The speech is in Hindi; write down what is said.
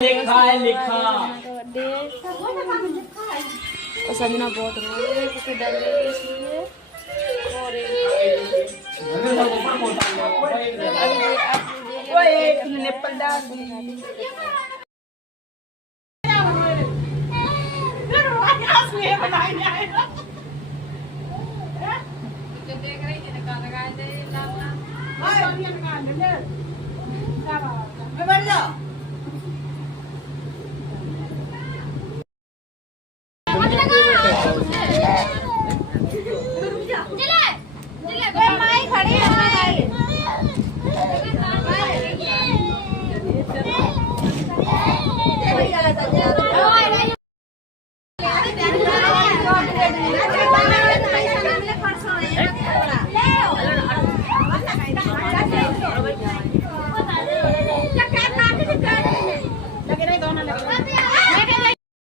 लिखा है लिखा संजना बहुत रो रही है क्योंकि डर रही है इसलिए। और देख रही थी ना